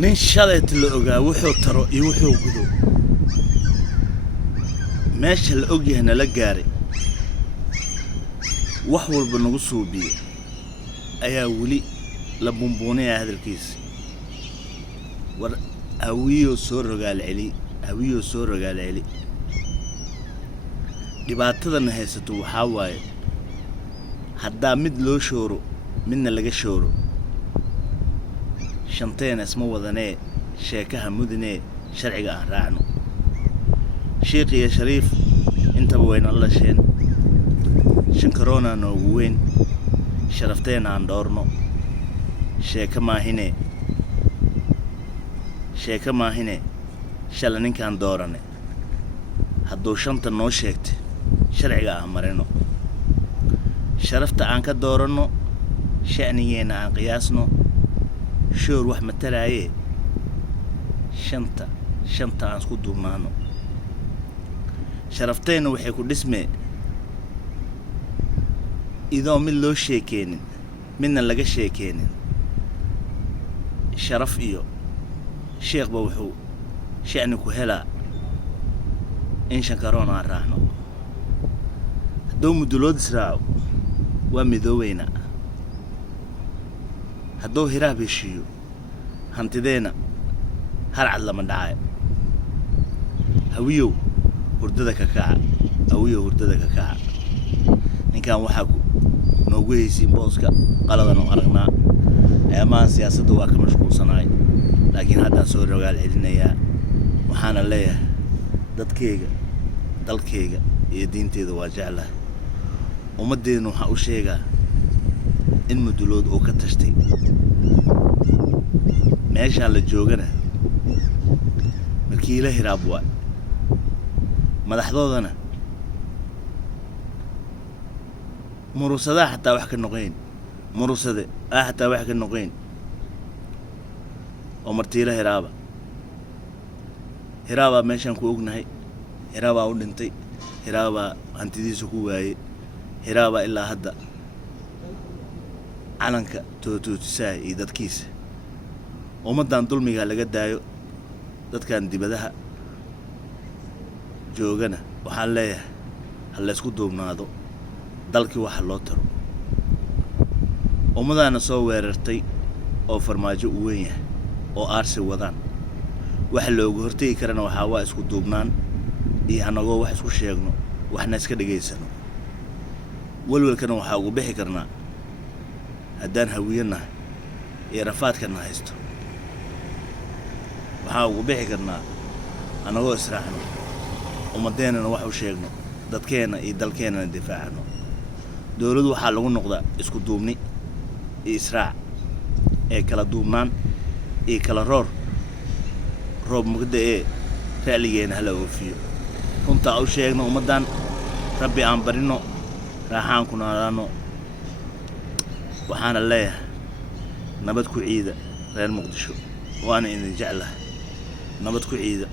nin shalayt la ogaa wuxuu taro iyo wuxuu gudo meesha la og yahay la gaaray wax walba nagu suubiyay ayaa wali la bumbuunaya hadalkiisa war hawiyo soo rogaal celi dhibaatadan haysato waxa waaye hadda mid loo shooro midna laga shooro shanteena isma wadanee sheekaha mudane sharciga aan raacno sheekh iyo shariif intaba wayna la sheen shankaroona noogu weyn sharafteena aan doorno sheeka maahine shala ninkaan doorane hadduu shanta noo sheegtay sharciga aan marino sharafta aan ka dooranno sha'nigeena aan qiyaasno shoor wax matalaaye shanta aan isku duubnaano sharafteena waxay ku dhismee idoo mid loo sheekeenin midna laga sheekeenin sharaf iyo sheekhba wuxuu sha'ni ku helaa in shankaroon aan raacno hadduu mudulood israaco waa midoobayna hadduu hiraab heshiiyo hantideena harcad lama dhacay hawiyow hurdada ka kaca ninkan waxaa noogu haysiin booska qaladan oo aragnaa eemaan siyaasadda waa ka mashquulsanaay laakiin haddaan soo rogaal celinayaa waxaana leeyahay dadkayga dalkayga iyo diinteeda waa jeclahay ummaddeedna waxaa u sheegaa in mudulood oo ka tashtay meeshaan la joogana markii ila hiraab waa madaxdoodana murusada xataa wax ka noqeen oo martiila hiraaba meeshaan ku ognahay hiraaba u dhintay hiraaba hantidiisa ku waayay hiraaba ilaa hadda calanka tootisaa iyo dadkiisa ummadan dulmiga laga daayo dadkan dibadaha joogana waxaan leeyahay hal isku duubnaado dalkii waxa loo taro ummadana soo weerartay oo farmaajo u weyn yahay oo aarsi wadaan waxa loogu hortay karana waxa waa isku duubnaan iyo anagoo wax isku sheegno waxna iska dhageysano walwalkana waxa ugu bixi karnaa haddaan hawiyana iyo rafaadkana haysto waxa ugu bixi karnaa anagoo israacno ummadeenana wax u sheegno dadkeena iyo dalkeena difaacno dawladdu waxa lagu noqdaa isku duubni iyo israac ee kala duubnaan iyo kala roob mugda ee raaligeena hala oofiyo runta u sheegno ummadan rabbi aan barino raaxaan ku naadano waxaana leeyahay nabad ku ciida reer muqdisho waana idin jeclahay nabad ku ciida